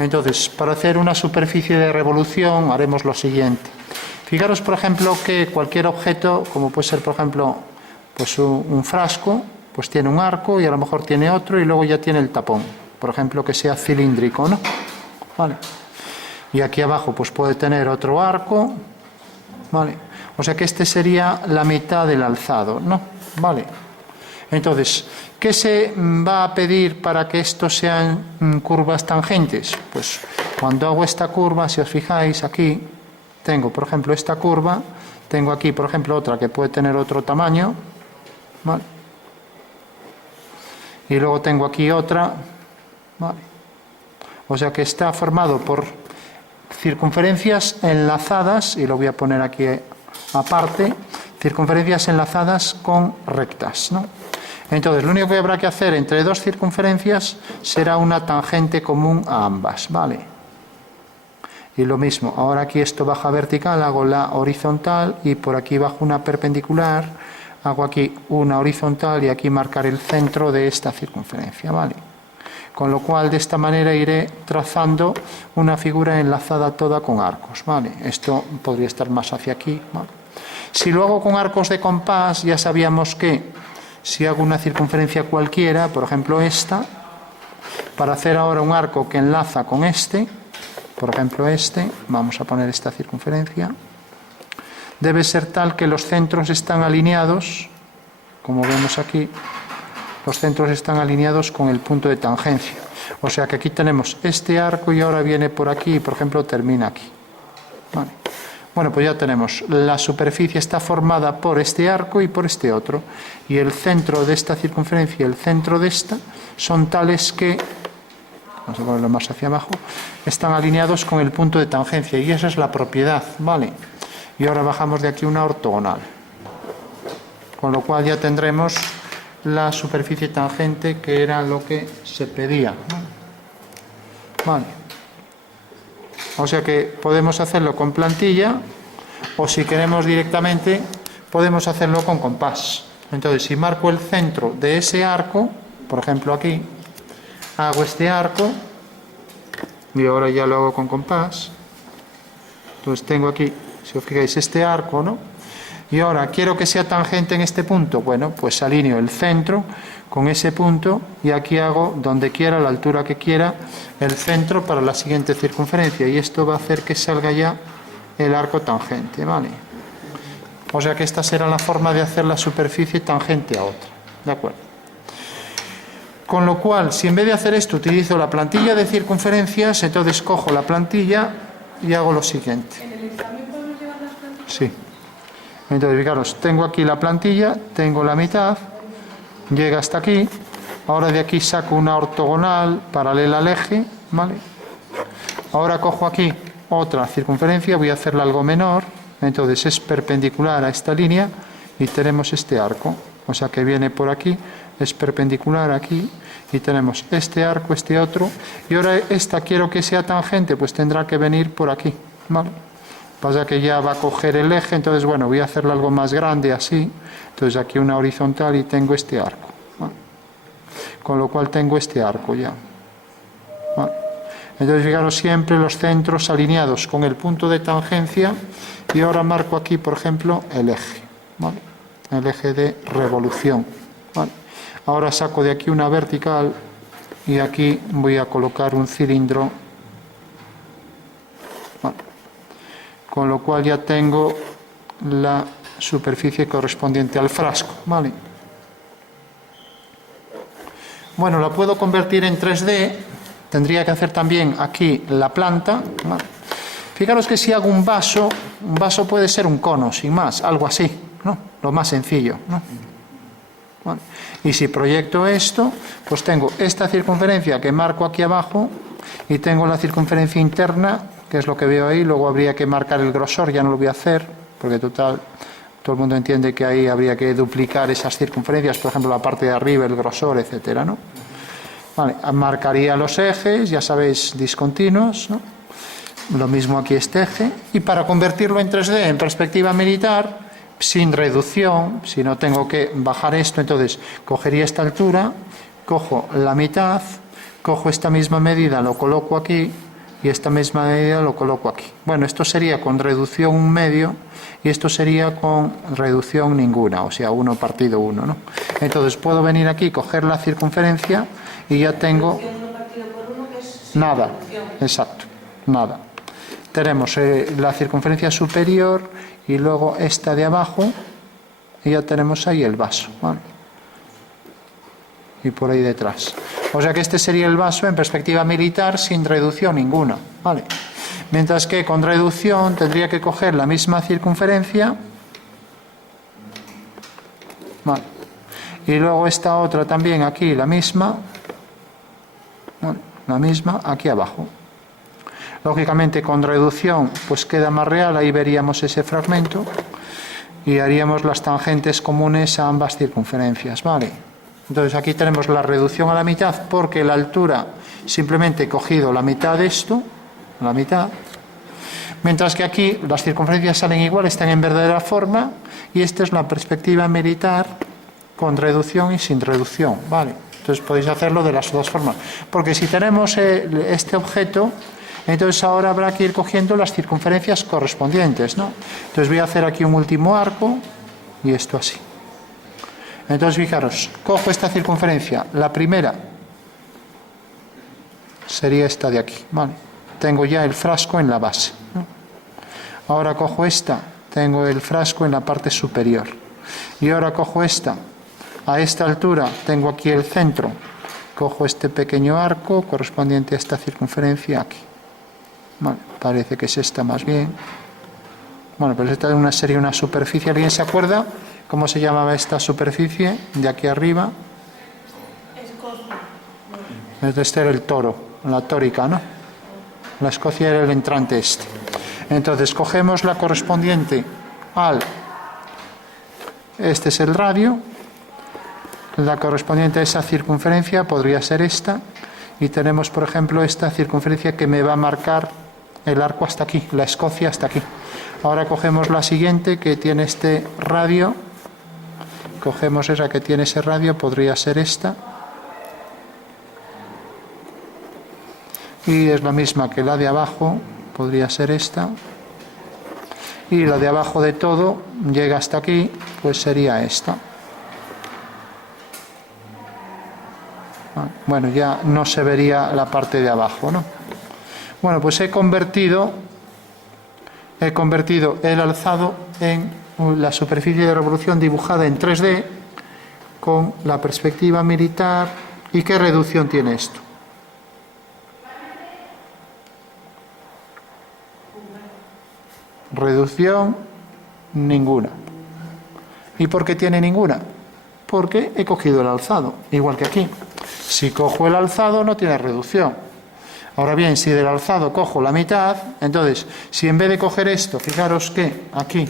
Entonces, para hacer una superficie de revolución haremos lo siguiente. Fijaros, por ejemplo, que cualquier objeto, como puede ser, por ejemplo, pues un frasco, pues tiene un arco y a lo mejor tiene otro y luego ya tiene el tapón. Por ejemplo, que sea cilíndrico, ¿no? Vale. Y aquí abajo pues puede tener otro arco, ¿vale? O sea que este sería la mitad del alzado, ¿no? Vale. Entonces, ¿qué se va a pedir para que estos sean curvas tangentes? Pues cuando hago esta curva, si os fijáis aquí, tengo, por ejemplo, esta curva, tengo aquí, por ejemplo, otra que puede tener otro tamaño, ¿vale? Y luego tengo aquí otra, ¿vale? O sea que está formado por circunferencias enlazadas, y lo voy a poner aquí aparte, circunferencias enlazadas con rectas, ¿no? Entonces, lo único que habrá que hacer entre dos circunferencias será una tangente común a ambas, ¿vale? Y lo mismo, ahora aquí esto baja vertical, hago la horizontal y por aquí bajo una perpendicular, hago aquí una horizontal y aquí marcar el centro de esta circunferencia, ¿vale? Con lo cual de esta manera iré trazando una figura enlazada toda con arcos, ¿vale? Esto podría estar más hacia aquí, ¿vale? Si lo hago con arcos de compás, ya sabíamos que si hago una circunferencia cualquiera, por ejemplo esta, para hacer ahora un arco que enlaza con este, por ejemplo este, vamos a poner esta circunferencia, debe ser tal que los centros están alineados, como vemos aquí, los centros están alineados con el punto de tangencia. O sea que aquí tenemos este arco y ahora viene por aquí y, por ejemplo, termina aquí. Vale. Bueno, pues ya tenemos, la superficie está formada por este arco y por este otro. Y el centro de esta circunferencia y el centro de esta son tales que, vamos a ponerlo más hacia abajo, están alineados con el punto de tangencia. Y esa es la propiedad, ¿vale? Y ahora bajamos de aquí una ortogonal. Con lo cual ya tendremos la superficie tangente, que era lo que se pedía. Vale. O sea que podemos hacerlo con plantilla, o si queremos directamente podemos hacerlo con compás. Entonces, si marco el centro de ese arco, por ejemplo aquí, hago este arco y ahora ya lo hago con compás. Entonces tengo aquí, si os fijáis, este arco, ¿no? Y ahora, ¿quiero que sea tangente en este punto? Bueno, pues alineo el centro con ese punto y aquí hago donde quiera, la altura que quiera, el centro para la siguiente circunferencia. Y esto va a hacer que salga ya el arco tangente, ¿vale? O sea que esta será la forma de hacer la superficie tangente a otra, ¿de acuerdo? Con lo cual, si en vez de hacer esto utilizo la plantilla de circunferencias, entonces cojo la plantilla y hago lo siguiente. ¿En el examen podemos llevar las plantillas? Sí. Entonces, fijaros, tengo aquí la plantilla, tengo la mitad, llega hasta aquí, ahora de aquí saco una ortogonal paralela al eje, ¿vale? Ahora cojo aquí otra circunferencia, voy a hacerla algo menor, entonces es perpendicular a esta línea y tenemos este arco, o sea que viene por aquí, es perpendicular aquí y tenemos este arco, este otro, y ahora esta quiero que sea tangente, pues tendrá que venir por aquí, ¿vale? Pasa que ya va a coger el eje, entonces bueno, voy a hacerlo algo más grande así, entonces aquí una horizontal y tengo este arco, ¿vale? Con lo cual tengo este arco ya, ¿vale? Entonces fijaros siempre los centros alineados con el punto de tangencia y ahora marco aquí por ejemplo el eje, ¿vale? El eje de revolución, ¿vale? Ahora saco de aquí una vertical y aquí voy a colocar un cilindro, ¿vale? Con lo cual ya tengo la superficie correspondiente al frasco, ¿vale? Bueno, la puedo convertir en 3D, tendría que hacer también aquí la planta, ¿vale? Fijaros que si hago un vaso puede ser un cono, sin más, algo así, ¿no? Lo más sencillo, ¿no? ¿Vale? Y si proyecto esto, pues tengo esta circunferencia que marco aquí abajo y tengo la circunferencia interna, que es lo que veo ahí. Luego habría que marcar el grosor, ya no lo voy a hacer, porque total, todo el mundo entiende que ahí habría que duplicar esas circunferencias, por ejemplo, la parte de arriba, el grosor, etcétera, ¿no? Vale, marcaría los ejes, ya sabéis, discontinuos, ¿no? Lo mismo aquí este eje. Y para convertirlo en 3D, en perspectiva militar, sin reducción, si no tengo que bajar esto, entonces cogería esta altura, cojo la mitad, cojo esta misma medida, lo coloco aquí, y esta misma medida lo coloco aquí. Bueno, esto sería con reducción 1/2 y esto sería con reducción ninguna, o sea, 1 partido 1, ¿no? Entonces puedo venir aquí, coger la circunferencia y ya tengo Reducción 1 partido por 1, que es sin nada, reducción. exacto, nada. Tenemos la circunferencia superior y luego esta de abajo y ya tenemos ahí el vaso, ¿vale? Y por ahí detrás. O sea que este sería el vaso en perspectiva militar sin reducción ninguna, ¿vale? Mientras que con reducción tendría que coger la misma circunferencia, ¿vale? Y luego esta otra también aquí, la misma, ¿vale? La misma aquí abajo. Lógicamente con reducción pues queda más real, ahí veríamos ese fragmento y haríamos las tangentes comunes a ambas circunferencias, ¿vale? Entonces aquí tenemos la reducción a la mitad porque la altura simplemente he cogido la mitad de esto, la mitad, mientras que aquí las circunferencias salen igual, están en verdadera forma y esta es la perspectiva militar con reducción y sin reducción, ¿vale? Entonces podéis hacerlo de las dos formas, porque si tenemos este objeto, entonces ahora habrá que ir cogiendo las circunferencias correspondientes, ¿no? Entonces voy a hacer aquí un último arco y esto así. Entonces fijaros, cojo esta circunferencia, la primera sería esta de aquí, ¿vale? Tengo ya el frasco en la base, ¿no? Ahora cojo esta, tengo el frasco en la parte superior. Y ahora cojo esta, a esta altura tengo aquí el centro, cojo este pequeño arco correspondiente a esta circunferencia aquí. Vale, parece que es esta más bien. Bueno, pues esta sería una superficie. ¿Alguien se acuerda cómo se llamaba esta superficie de aquí arriba? Escocia. Este era el toro, la tórica, ¿no? La Escocia era el entrante este. Entonces cogemos la correspondiente al... Este es el radio. La correspondiente a esa circunferencia podría ser esta. Y tenemos, por ejemplo, esta circunferencia que me va a marcar el arco hasta aquí, la Escocia hasta aquí. Ahora cogemos la siguiente que tiene este radio. Cogemos esa que tiene ese radio, podría ser esta. Y es la misma que la de abajo, podría ser esta. Y la de abajo de todo llega hasta aquí, pues sería esta. Bueno, ya no se vería la parte de abajo, ¿no? Bueno, pues he convertido el alzado en la superficie de revolución dibujada en 3D con la perspectiva militar. ¿Y qué reducción tiene esto? Reducción ninguna. ¿Y por qué tiene ninguna? Porque he cogido el alzado, igual que aquí. Si cojo el alzado no tiene reducción. Ahora bien, si del alzado cojo la mitad, entonces, si en vez de coger esto, fijaros que aquí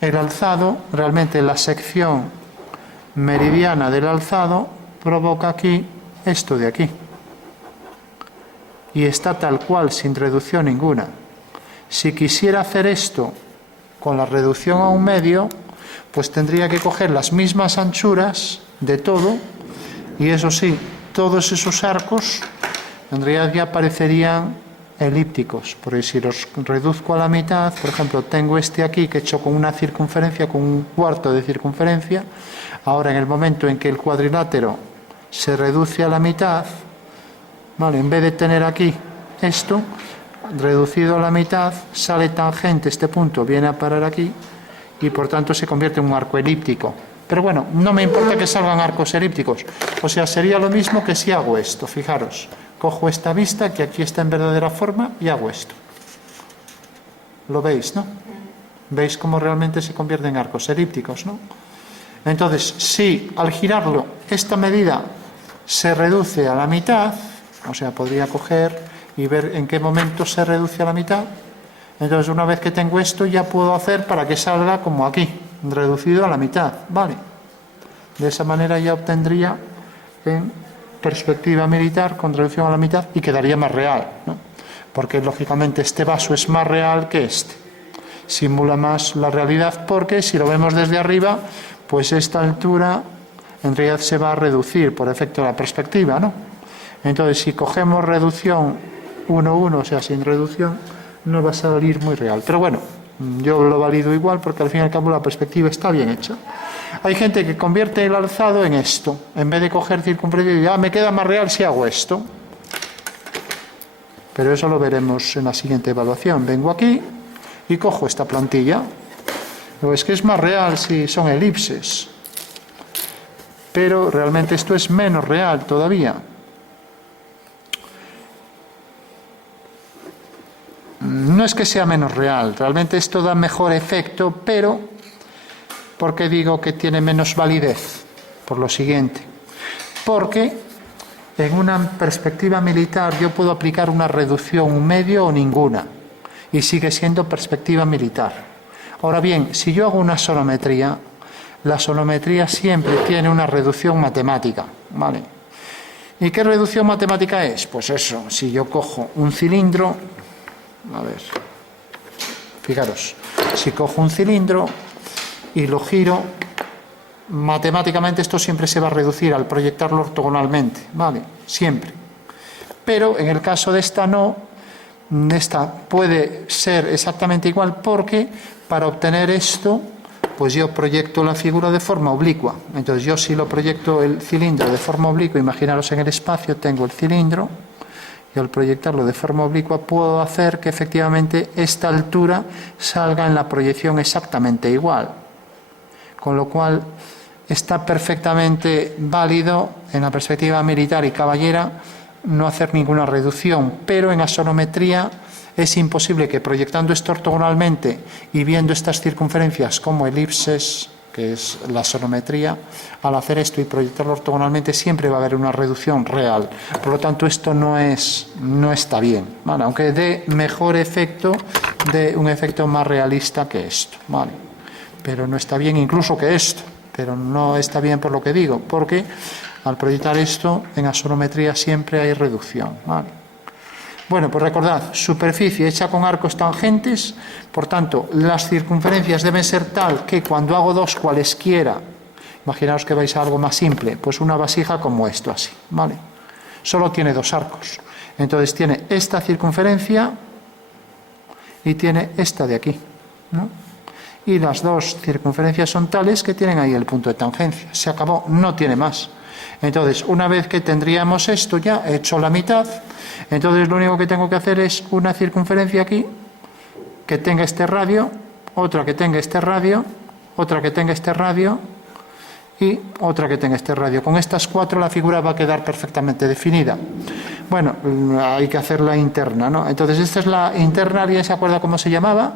el alzado, realmente la sección meridiana del alzado provoca aquí esto de aquí. Y está tal cual, sin reducción ninguna. Si quisiera hacer esto con la reducción a 1/2, pues tendría que coger las mismas anchuras de todo, y eso sí, todos esos arcos en realidad ya parecerían elípticos, porque si los reduzco a la mitad, por ejemplo, tengo este aquí que he hecho con una circunferencia, con 1/4 de circunferencia, ahora en el momento en que el cuadrilátero se reduce a la mitad, ¿vale? En vez de tener aquí esto, reducido a la mitad, sale tangente, este punto viene a parar aquí, y por tanto se convierte en un arco elíptico. Pero bueno, no me importa que salgan arcos elípticos, o sea, sería lo mismo que si hago esto, fijaros. Cojo esta vista, que aquí está en verdadera forma, y hago esto. ¿Lo veis, no? ¿Veis cómo realmente se convierte en arcos elípticos, no? Entonces, si al girarlo, esta medida se reduce a la mitad, o sea, podría coger y ver en qué momento se reduce a la mitad, entonces una vez que tengo esto, ya puedo hacer para que salga como aquí, reducido a la mitad, ¿vale? De esa manera ya obtendría en perspectiva militar con reducción a la mitad y quedaría más real, ¿no? Porque lógicamente este vaso es más real que este, simula más la realidad, porque si lo vemos desde arriba, pues esta altura en realidad se va a reducir por efecto de la perspectiva, ¿no? Entonces, si cogemos reducción 1,1, o sea, sin reducción, no va a salir muy real. Pero bueno, yo lo valido igual porque al fin y al cabo la perspectiva está bien hecha. Hay gente que convierte el alzado en esto, en vez de coger circunferencia y decir, me queda más real si hago esto. Pero eso lo veremos en la siguiente evaluación. Vengo aquí y cojo esta plantilla. Luego es que es más real si son elipses. Pero realmente esto es menos real todavía. No es que sea menos real, realmente esto da mejor efecto, pero ¿por qué digo que tiene menos validez? Por lo siguiente. Porque en una perspectiva militar yo puedo aplicar una reducción, un medio o ninguna, y sigue siendo perspectiva militar. Ahora bien, si yo hago una sonometría, la sonometría siempre tiene una reducción matemática, ¿vale? ¿Y qué reducción matemática es? Pues eso, si yo cojo un cilindro, a ver, fijaros, si cojo un cilindro y lo giro, matemáticamente esto siempre se va a reducir al proyectarlo ortogonalmente, ¿vale? Siempre. Pero en el caso de esta no, esta puede ser exactamente igual porque para obtener esto, pues yo proyecto la figura de forma oblicua. Entonces yo si lo proyecto el cilindro de forma oblicua, imaginaros en el espacio, tengo el cilindro, y al proyectarlo de forma oblicua puedo hacer que efectivamente esta altura salga en la proyección exactamente igual. Con lo cual está perfectamente válido en la perspectiva militar y caballera no hacer ninguna reducción, pero en asonometría es imposible que proyectando esto ortogonalmente y viendo estas circunferencias como elipses, que es la asonometría, al hacer esto y proyectarlo ortogonalmente siempre va a haber una reducción real. Por lo tanto, esto no está bien, ¿vale? Aunque dé mejor efecto, de un efecto más realista que esto, ¿vale? Pero no está bien incluso que esto, pero no está bien por lo que digo, porque al proyectar esto en asonometría siempre hay reducción, ¿vale? Bueno, pues recordad, superficie hecha con arcos tangentes, por tanto, las circunferencias deben ser tal que cuando hago dos cualesquiera, imaginaos que vais a algo más simple, pues una vasija como esto, así, ¿vale? Solo tiene dos arcos, entonces tiene esta circunferencia y tiene esta de aquí, ¿no? Y las dos circunferencias son tales que tienen ahí el punto de tangencia. Se acabó, no tiene más. Entonces, una vez que tendríamos esto ya hecho la mitad, entonces lo único que tengo que hacer es una circunferencia aquí que tenga este radio, otra que tenga este radio, otra que tenga este radio y otra que tenga este radio. Con estas cuatro la figura va a quedar perfectamente definida. Bueno, hay que hacer la interna, ¿no? Entonces, esta es la interna, ¿alguien se acuerda cómo se llamaba?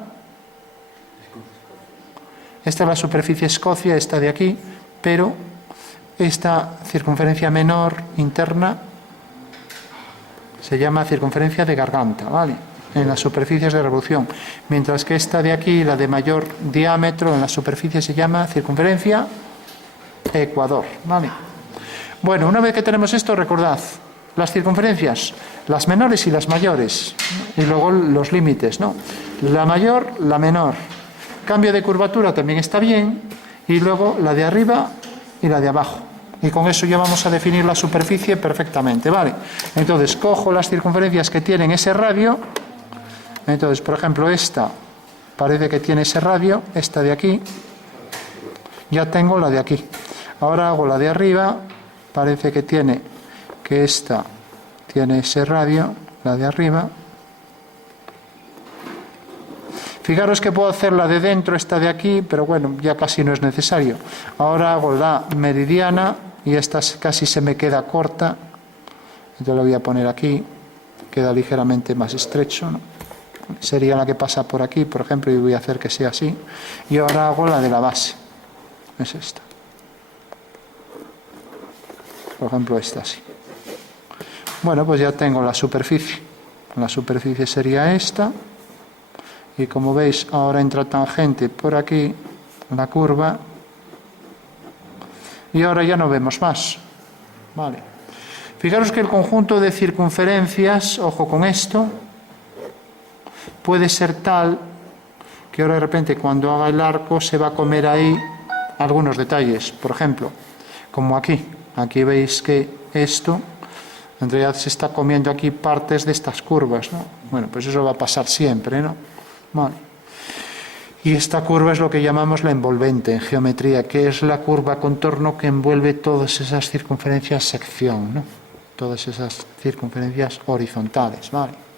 Esta es la superficie Escocia, esta de aquí, pero esta circunferencia menor interna se llama circunferencia de garganta, ¿vale? En las superficies de revolución. Mientras que esta de aquí, la de mayor diámetro, en la superficie se llama circunferencia ecuador, ¿vale? Bueno, una vez que tenemos esto, recordad, las circunferencias, las menores y las mayores, y luego los límites, ¿no? La mayor, la menor. Cambio de curvatura también está bien, y luego la de arriba y la de abajo. Y con eso ya vamos a definir la superficie perfectamente, ¿vale? Entonces, cojo las circunferencias que tienen ese radio. Entonces, por ejemplo, esta parece que tiene ese radio, esta de aquí. Ya tengo la de aquí. Ahora hago la de arriba, parece que esta tiene ese radio, la de arriba. Fijaros que puedo hacer la de dentro, esta de aquí, pero bueno, ya casi no es necesario. Ahora hago la meridiana y esta casi se me queda corta. Yo la voy a poner aquí, queda ligeramente más estrecho, ¿no? Sería la que pasa por aquí, por ejemplo, y voy a hacer que sea así. Y ahora hago la de la base, es esta. Por ejemplo, esta así. Bueno, pues ya tengo la superficie. La superficie sería esta. Y como veis, ahora entra tangente por aquí, la curva. Y ahora ya no vemos más. Vale. Fijaros que el conjunto de circunferencias, ojo con esto, puede ser tal que ahora de repente cuando haga el arco se va a comer ahí algunos detalles. Por ejemplo, como aquí. Aquí veis que esto En realidad se está comiendo aquí partes de estas curvas, ¿no? Bueno, pues eso va a pasar siempre, ¿no? Vale. Y esta curva es lo que llamamos la envolvente en geometría, que es la curva contorno que envuelve todas esas circunferencias sección, ¿no? Todas esas circunferencias horizontales, ¿vale?